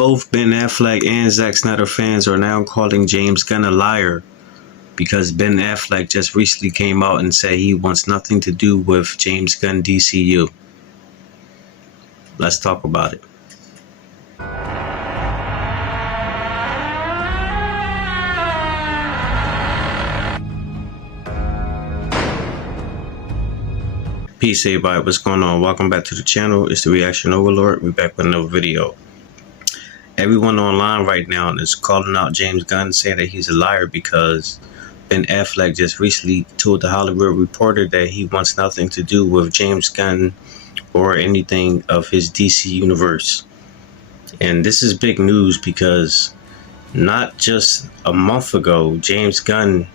Both Ben Affleck and Zack Snyder fans are now calling James Gunn a liar because Ben Affleck just recently came out and said he wants nothing to do with James Gunn DCU. Let's talk about it. Peace everybody, what's going on? Welcome back to the channel. It's the Reaction Overlord. We're back with another video. Everyone online right now is calling out James Gunn, saying that he's a liar because Ben Affleck just recently told the Hollywood Reporter that he wants nothing to do with James Gunn or anything of his DC universe. And this is big news because not just a month ago, James Gunn,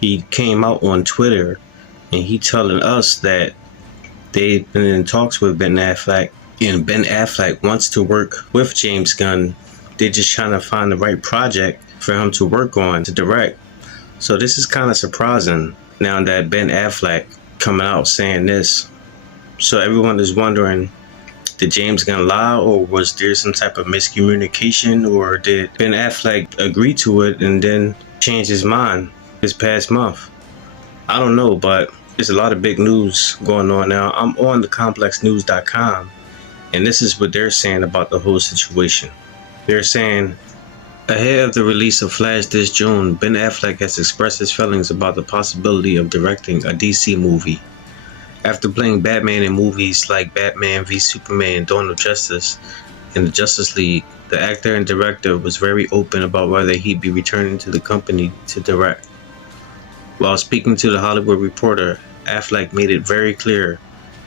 he came out on Twitter and he telling us that they've been in talks with Ben Affleck, and Ben Affleck wants to work with James Gunn. They're just trying to find the right project for him to work on, to direct. So this is kind of surprising now that Ben Affleck coming out saying this. So everyone is wondering, did James Gunn lie, or was there some type of miscommunication, or did Ben Affleck agree to it and then change his mind this past month? I don't know, but there's a lot of big news going on now. I'm on thecomplexnews.com, and this is what they're saying about the whole situation. They're saying, ahead of the release of Flash this June, Ben Affleck has expressed his feelings about the possibility of directing a DC movie. After playing Batman in movies like Batman v Superman, Dawn of Justice, and the Justice League, the actor and director was very open about whether he'd be returning to the company to direct. While speaking to the Hollywood Reporter, Affleck made it very clear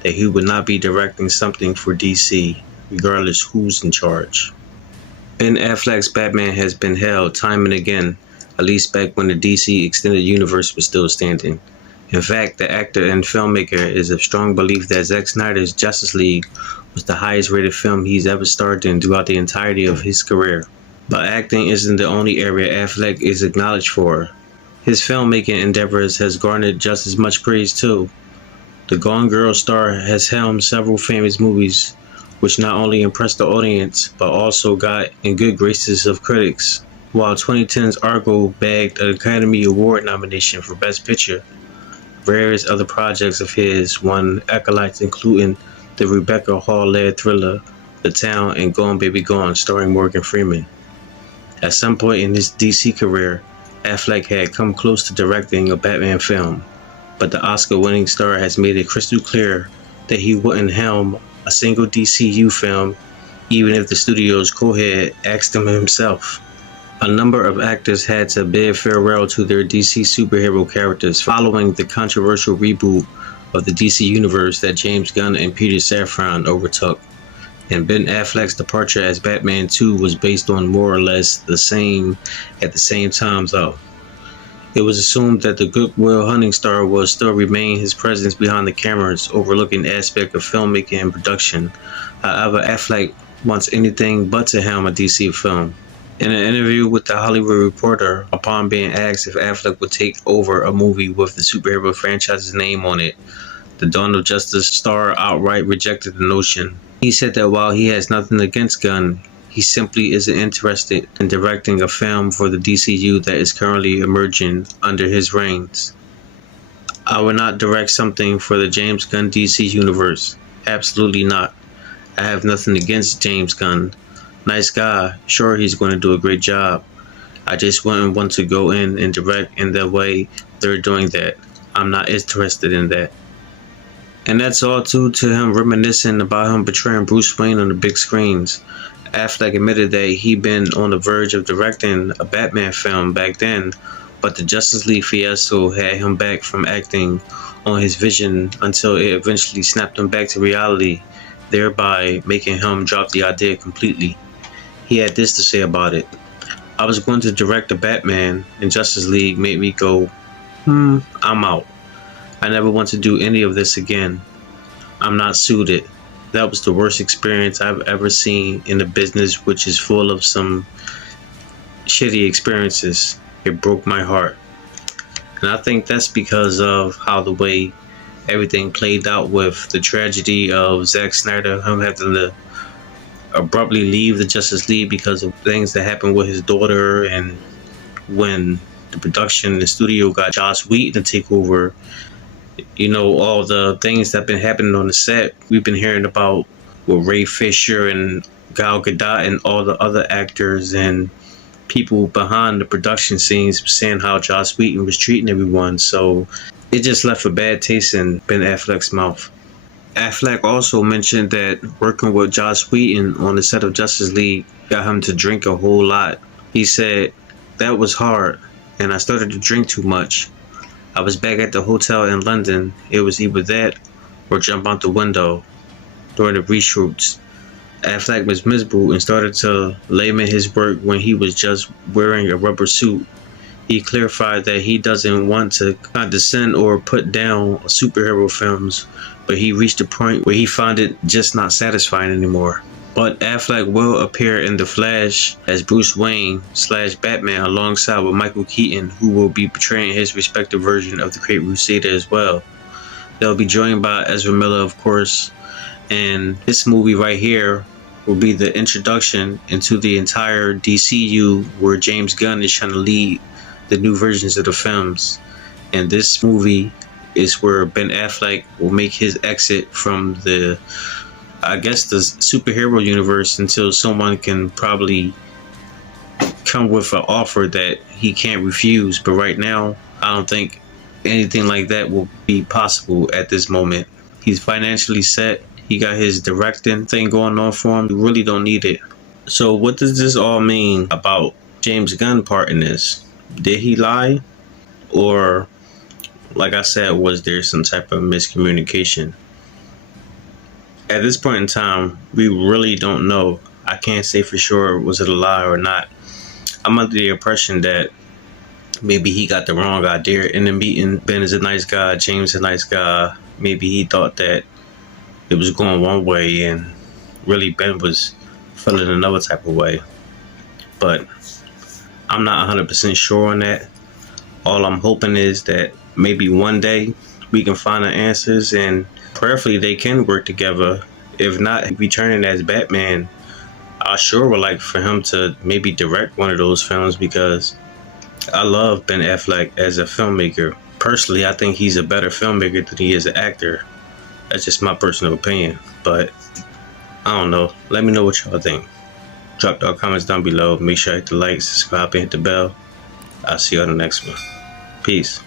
that he would not be directing something for DC, regardless who's in charge. Ben Affleck's Batman has been held time and again, at least back when the DC Extended Universe was still standing. In fact, the actor and filmmaker is of strong belief that Zack Snyder's Justice League was the highest rated film he's ever starred in throughout the entirety of his career. But acting isn't the only area Affleck is acknowledged for. His filmmaking endeavors has garnered just as much praise too. The Gone Girl star has helmed several famous movies, which not only impressed the audience, but also got in good graces of critics. While 2010's Argo bagged an Academy Award nomination for Best Picture, various other projects of his won accolades, including the Rebecca Hall-led thriller The Town and Gone Baby Gone, starring Morgan Freeman. At some point in his DC career, Affleck had come close to directing a Batman film, but the Oscar-winning star has made it crystal clear that he wouldn't helm a single DCU film, even if the studio's co-head asked him himself. A number of actors had to bid farewell to their DC superhero characters following the controversial reboot of the DC Universe that James Gunn and Peter Safran overtook. And Ben Affleck's departure as Batman 2 was based on more or less the same at the same time though. It was assumed that the Good Will Hunting star will still remain his presence behind the cameras, overlooking the aspect of filmmaking and production. However, Affleck wants anything but to helm a DC film. In an interview with the Hollywood Reporter, upon being asked if Affleck would take over a movie with the superhero franchise's name on it, the Dawn of Justice star outright rejected the notion. He said that while he has nothing against Gunn, he simply isn't interested in directing a film for the DCU that is currently emerging under his reigns. I would not direct something for the James Gunn DC universe. Absolutely not. I have nothing against James Gunn. Nice guy. Sure, he's going to do a great job. I just wouldn't want to go in and direct in the way they're doing that. I'm not interested in that. And that's all due to him reminiscing about him portraying Bruce Wayne on the big screens. Affleck admitted that he'd been on the verge of directing a Batman film back then, but the Justice League fiasco had him back from acting on his vision until it eventually snapped him back to reality, thereby making him drop the idea completely. He had this to say about it. I was going to direct a Batman, and Justice League made me go, I'm out. I never want to do any of this again. I'm not suited. That was the worst experience I've ever seen in a business which is full of some shitty experiences. It broke my heart. And I think that's because of how the way everything played out with the tragedy of Zack Snyder, him having to abruptly leave the Justice League because of things that happened with his daughter, and when the production, the studio got Joss Whedon to take over. You know, all the things that have been happening on the set. We've been hearing about with Ray Fisher and Gal Gadot and all the other actors and people behind the production scenes saying how Joss Whedon was treating everyone. So it just left a bad taste in Ben Affleck's mouth. Affleck also mentioned that working with Joss Whedon on the set of Justice League got him to drink a whole lot. He said, "That was hard, and I started to drink too much. I was back at the hotel in London. It was either that or jump out the window during the reshoots." Affleck was miserable and started to limit his work when he was just wearing a rubber suit. He clarified that he doesn't want to condescend or put down superhero films, but he reached a point where he found it just not satisfying anymore. But Affleck will appear in The Flash as Bruce Wayne / Batman alongside with Michael Keaton, who will be portraying his respective version of the Great Crusader as well. They'll be joined by Ezra Miller, of course, and this movie right here will be the introduction into the entire DCU, where James Gunn is trying to lead the new versions of the films. And this movie is where Ben Affleck will make his exit from the superhero universe until someone can probably come with an offer that he can't refuse. But right now, I don't think anything like that will be possible at this moment. He's financially set. He got his directing thing going on for him. You really don't need it. So what does this all mean about James Gunn part in this? Did he lie? Or, like I said, was there some type of miscommunication? At this point in time, we really don't know. I can't say for sure was it a lie or not. I'm under the impression that maybe he got the wrong idea in the meeting. Ben is a nice guy, James is a nice guy. Maybe he thought that it was going one way and really Ben was feeling another type of way. But I'm not 100% sure on that. All I'm hoping is that maybe one day we can find the answers, and prayerfully they can work together. If not, returning as Batman, I sure would like for him to maybe direct one of those films, because I love Ben Affleck as a filmmaker. Personally, I think he's a better filmmaker than he is an actor. That's just my personal opinion, but I don't know. Let me know what y'all think. Drop the comments down below. Make sure you hit the like, subscribe, and hit the bell. I'll see you on the next one. Peace.